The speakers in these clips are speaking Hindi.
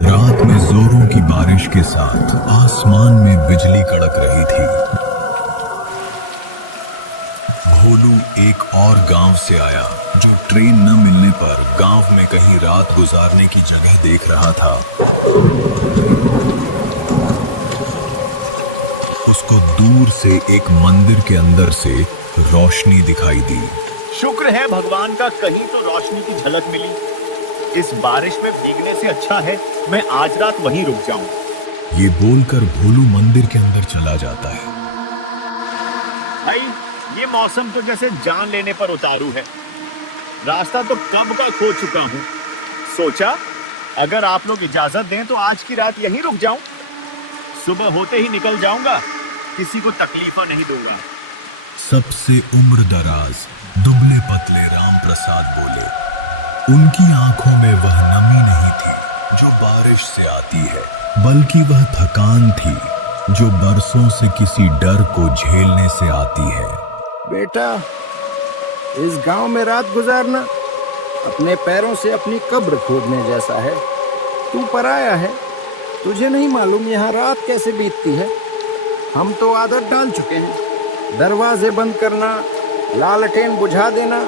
रात में जोरों की बारिश के साथ आसमान में बिजली कड़क रही थी। भोलू एक और गांव से आया जो ट्रेन न मिलने पर गांव में कहीं रात गुजारने की जगह देख रहा था। उसको दूर से एक मंदिर के अंदर से रोशनी दिखाई दी। शुक्र है भगवान का, कहीं तो रोशनी की झलक मिली। इस बारिश में भीगने से अच्छा है मैं आज रात वहीं रुक जाऊं। ये बोलकर भोलू मंदिर के अंदर चला जाता है। भाई, ये मौसम तो जैसे जान लेने पर उतारू है। रास्ता तो कब का खो चुका हूँ। सोचा अगर आप लोग इजाजत दें तो आज की रात यहीं रुक जाऊं। सुबह होते ही निकल जाऊंगा, किसी को तकलीफा नहीं दूंगा। सबसे उम्र दराज दुबले पतले राम प्रसाद बोले। उनकी आंखों में वह नमी नहीं थी जो बारिश से आती है, बल्कि वह थकान थी जो बरसों से किसी डर को झेलने से आती है। बेटा, इस गांव में रात गुजारना अपने पैरों से अपनी कब्र खोदने जैसा है। तू पराया है, तुझे नहीं मालूम यहाँ रात कैसे बीतती है। हम तो आदत डाल चुके हैं, दरवाजे बंद करना, लालटेन बुझा देना,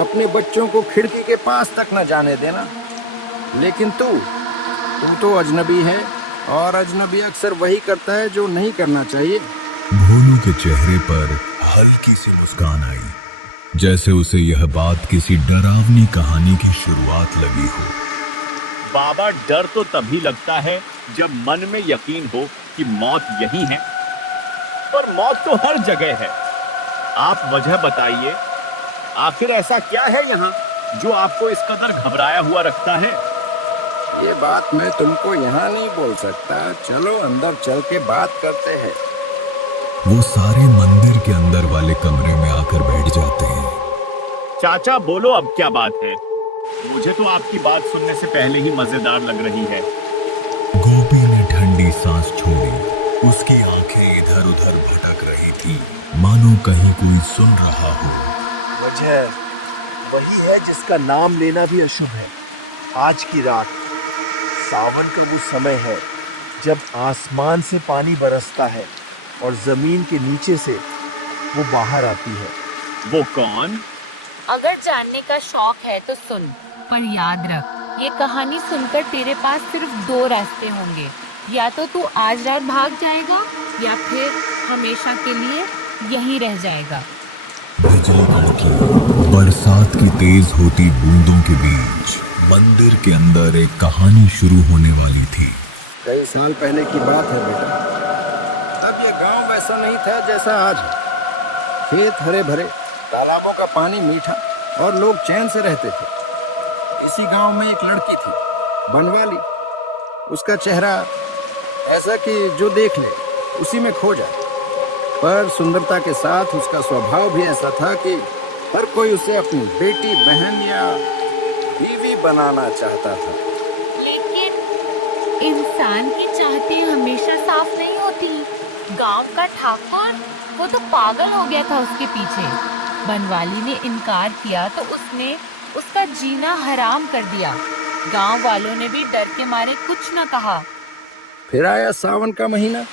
अपने बच्चों को खिड़की के पास तक न जाने देना। लेकिन तू तो अजनबी है, और अजनबी अक्सर वही करता है जो नहीं करना चाहिए। भोलू के चेहरे पर हल्की सी मुस्कान आई, जैसे उसे यह बात किसी डरावनी कहानी की शुरुआत लगी हो। बाबा, डर तो तभी लगता है जब मन में यकीन हो कि मौत यही है। पर मौत तो हर जगह है। आप वजह बताइए, आखिर ऐसा क्या है यहाँ जो आपको इस कदर घबराया हुआ रखता है? ये बात मैं तुमको यहाँ नहीं बोल सकता। चलो अंदर चल के बात करते हैं। वो सारे मंदिर के अंदर वाले कमरे में आकर बैठ जाते हैं। चाचा बोलो, अब क्या बात है? मुझे तो आपकी बात सुनने से पहले ही मजेदार लग रही है। गोपी ने ठंडी सांस छोड़ी। उसकी आंखें इधर उधर भटक रही थी, मानो कहीं कोई सुन रहा हो। वजह वही है जिसका नाम लेना भी अशुभ है। आज की रात सावन का वो समय है जब आसमान से पानी बरसता है और जमीन के नीचे से वो बाहर आती है। वो कौन? अगर जानने का शौक है तो सुन, पर याद रख, ये कहानी सुनकर तेरे पास सिर्फ दो रास्ते होंगे। या तो तू आज रात भाग जाएगा या फिर हमेशा के लिए यहीं रह जाएगा। बिजली कड़की। बरसात की तेज होती बूंदों के बीच मंदिर के अंदर एक कहानी शुरू होने वाली थी। कई साल पहले की बात है बेटा। तब ये गांव वैसा नहीं था जैसा आज है। खेत हरे भरे, तालाबों का पानी मीठा और लोग चैन से रहते थे। इसी गांव में एक लड़की थी, बनवाली। उसका चेहरा ऐसा कि जो देख ले उसी में खो जाए। पर सुंदरता के साथ उसका स्वभाव भी ऐसा था कि हर कोई उसे अपनी बेटी, बहन या बीवी बनाना चाहता था। लेकिन इंसान की चाहती हमेशा साफ नहीं होती। गांव का ठाकुर, वो तो पागल हो गया था उसके पीछे। बनवाली ने इनकार किया तो उसने उसका जीना हराम कर दिया। गांव वालों ने भी डर के मारे कुछ न कहा। फिर आया सावन का महीना।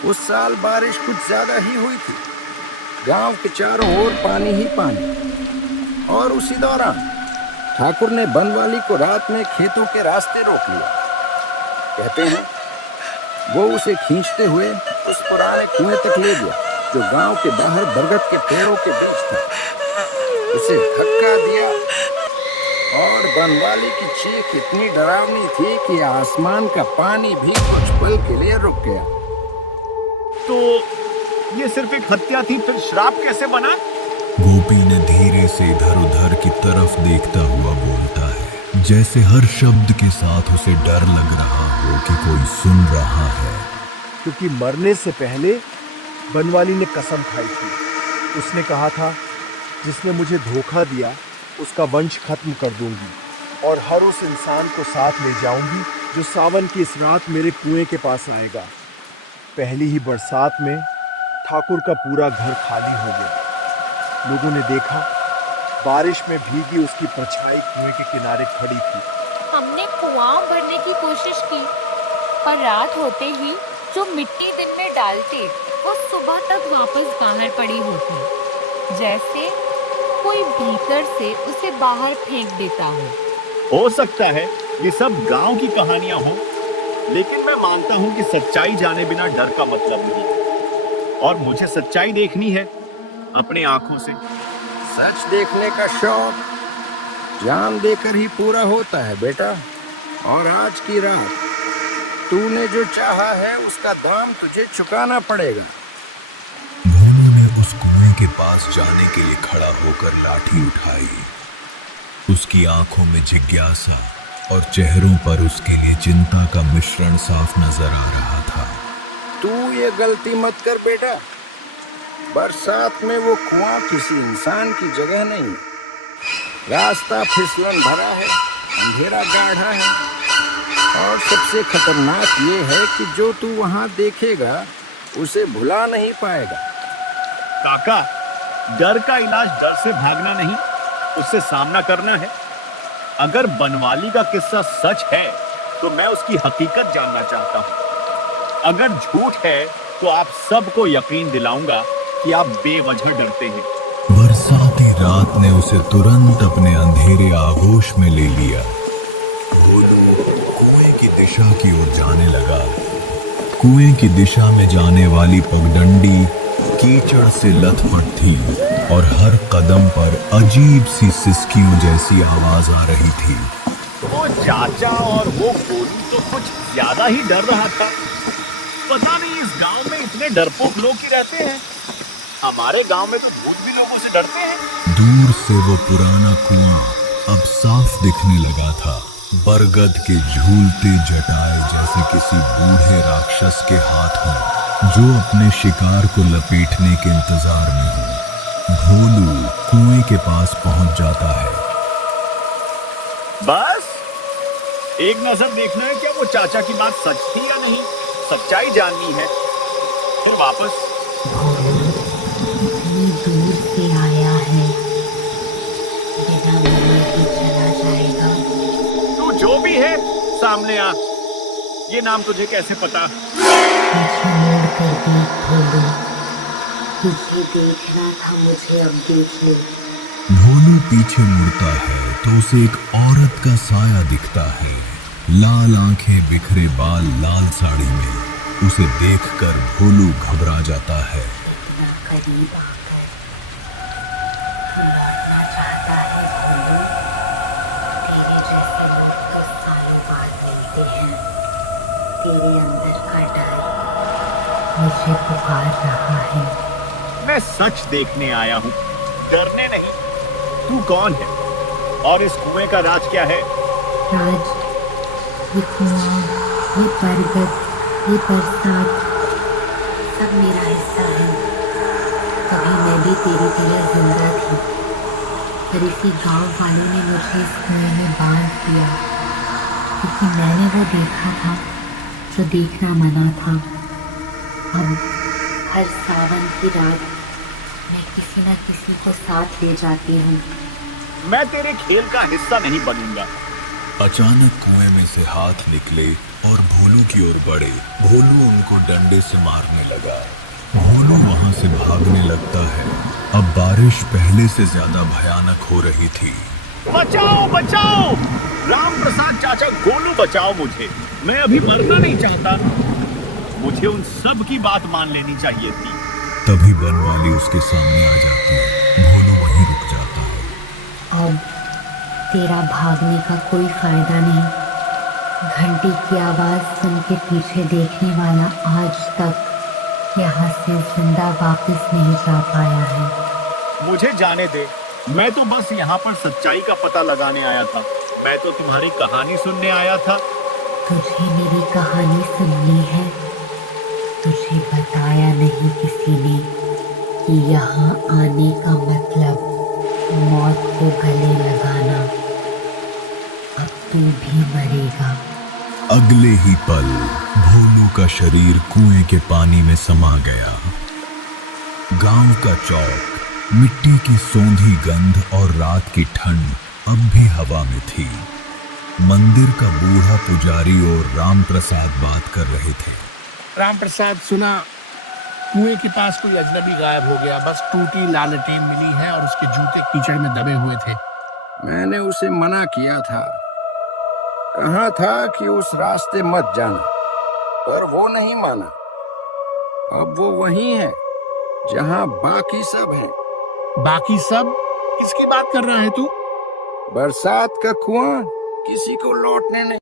उस साल बारिश कुछ ज्यादा ही हुई थी। गांव के चारों ओर पानी ही पानी। और उसी दौरान ठाकुर ने बनवाली को रात में खेतों के रास्ते रोक लिया। कहते हैं वो उसे खींचते हुए उस पुराने कुएं तक ले गया जो गांव के बाहर बरगद के पेड़ों के बीच था। उसे धक्का दिया और बनवाली की चीख इतनी डरावनी थी कि आसमान का पानी भी कुछ पल के लिए रुक गया। तो ये सिर्फ एक हत्या थी, फिर श्राप कैसे बना? गोपी ने धीरे से इधर उधर की तरफ देखता हुआ बोलता है, जैसे हर शब्द के साथ उसे डर लग रहा हो कि कोई सुन रहा है। क्योंकि मरने से पहले बनवाली ने कसम खाई थी। उसने कहा था, जिसने मुझे धोखा दिया उसका वंश खत्म कर दूंगी और हर उस इंसान को साथ ले जाऊंगी जो सावन की इस रात मेरे कुएं के पास आएगा। पहली ही बरसात में ठाकुर का पूरा घर खाली हो गया। लोगों ने देखा बारिश में भीगी उसकी परछाई कुएं के किनारे खड़ी थी। हमने कुआं भरने की कोशिश की, पर रात होते ही जो मिट्टी दिन में डालते वो सुबह तक वापस बाहर पड़ी होती, जैसे कोई भीतर से उसे बाहर फेंक देता हो सकता है ये सब गांव की कहानियां हों, लेकिन मैं मानता हूं कि सच्चाई जाने बिना डर का मतलब नहीं, और मुझे सच्चाई देखनी है अपने आंखों से। सच देखने का शौक जान देकर ही पूरा होता है बेटा। और आज की रात तूने जो चाहा है उसका दाम तुझे चुकाना पड़ेगा। भोलू ने उस कुएं के पास जाने के लिए खड़ा होकर लाठी उठाई। उसकी आंखों में जिज्ञासा और चेहरों पर उसके लिए चिंता का मिश्रण साफ नजर आ रहा था। तू ये गलती मत कर बेटा। बरसात में वो कुआं किसी इंसान की जगह नहीं। रास्ता फिसलन भरा है, अंधेरा गाढ़ा है, और सबसे खतरनाक ये है कि जो तू वहां देखेगा उसे भुला नहीं पाएगा। काका, डर का इलाज डर से भागना नहीं, उससे सामना करना है। अगर बनवाली का किस्सा सच है तो मैं उसकी हकीकत जानना चाहता हूँ। अगर झूठ है तो आप सबको यकीन दिलाऊंगा कि आप बेवजह डरते हैं। बरसाती रात ने उसे तुरंत अपने अंधेरे आगोश में ले लिया। भोलू कुएं की दिशा की ओर जाने लगा। कुएं की दिशा में जाने वाली पगडंडी कीचड़ से लथपथ थी और हर कदम पर अजीब सी सिसकियों जैसी आवाज आ रही थी। वो चाचा और वो गोलू तो कुछ ज्यादा ही डर रहा था। पता नहीं इस गांव में इतने डरपोक लोग ही रहते हैं। हमारे गांव में तो भूत भी लोगों से डरते हैं। दूर से वो पुराना कुआं अब साफ दिखने लगा था। बरगद के झूलते जटाए जैसे किसी बूढ़े राक्षस के हाथ हों जो अपने शिकार को लपेटने के इंतजार में हो। भोलू कुएं के पास पहुंच जाता है। बस एक नजर देखना है क्या वो चाचा की बात सच थी या नहीं। सच्चाई जाननी है, फिर वापस। दूर से आया है, बिना मिले ही चला जाएगा। तू जो भी है सामने आ। ये नाम तुझे कैसे पता? मुझे मुड़ कर देख भोलू, तुझे देखना था मुझे, अब देख ले। भोलू पीछे मुड़ता है तो उसे एक औरत का साया दिखता है। लाल आंखें, बिखरे बाल, लाल साड़ी में। उसे देखकर भोलू घबरा जाता है। करीब आकर लौटना चाहता है भोलू। तेरे जैसे लोग तो सालों बाद मिलते हैं। तेरे अंदर का डर मुझे पुकार रहा है। मैं सच देखने आया हूँ, डरने नहीं। तू कौन है और इस कुएं का राज क्या है? राज, ये कुआं, ये बरगद, ये बरसात सब मेरा हिस्सा है। कभी मैं भी तेरी तरह जिंदा थी, पर इसी गांव वालों ने मुझे इस कुएं में बांध दिया, क्योंकि मैंने वो देखा था जो देखना मना था। अब हर सावन की रात मैं किसी न किसी को साथ ले जाती हूँ। मैं तेरे खेल का हिस्सा नहीं बनूंगा। अचानक कुएं में से हाथ निकले और भोलू की ओर बढ़े। भोलू उनको डंडे से मारने लगा। भोलू वहां से भागने लगता है। अब बारिश पहले से ज्यादा भयानक हो रही थी। बचाओ बचाओ, राम प्रसाद चाचा, गोलू बचाओ मुझे। मैं अभी मरना नहीं चाहता। मुझे उन सब की बात मान लेनी चाहिए थी। तभी बनवाली उसके सामने आ जाती है। भोलू वहीं रुक जाता है। अब तेरा भागने का कोई फायदा नहीं। घंटी की आवाज सुन के पीछे देखने वाला आज तक यहाँ से जिंदा वापस नहीं जा पाया है। मुझे जाने दे, मैं तो बस यहाँ पर सच्चाई का पता लगाने आया था। मैं तो तुम्हारी कहानी सुनने आया था। तुझे मेरी कहानी सुननी है? तुझे बताया नहीं किसी ने कि यहाँ आने का मतलब मौत को गले लगाना। अब तू भी मरेगा। अगले ही पल भोलू का शरीर कुएं के पानी में समा गया। गांव का चौक, मिट्टी की सोंधी गंध और रात की ठंड अब भी हवा में थी। मंदिर का बूढ़ा पुजारी और राम प्रसाद बात कर रहे थे। राम प्रसाद, सुना कुएं के पास कोई अजनबी गायब हो गया, बस टूटी लालटेन मिली है और उसके जूते कीचड़ में दबे हुए थे। मैंने उसे मना किया था, कहा था कि उस रास्ते मत जाना, पर वो नहीं माना। अब वो वही है जहां बाकी सब हैं। बाकी सब? किसकी बात कर रहा है तू? बरसात का कुआं किसी को लौटने नहीं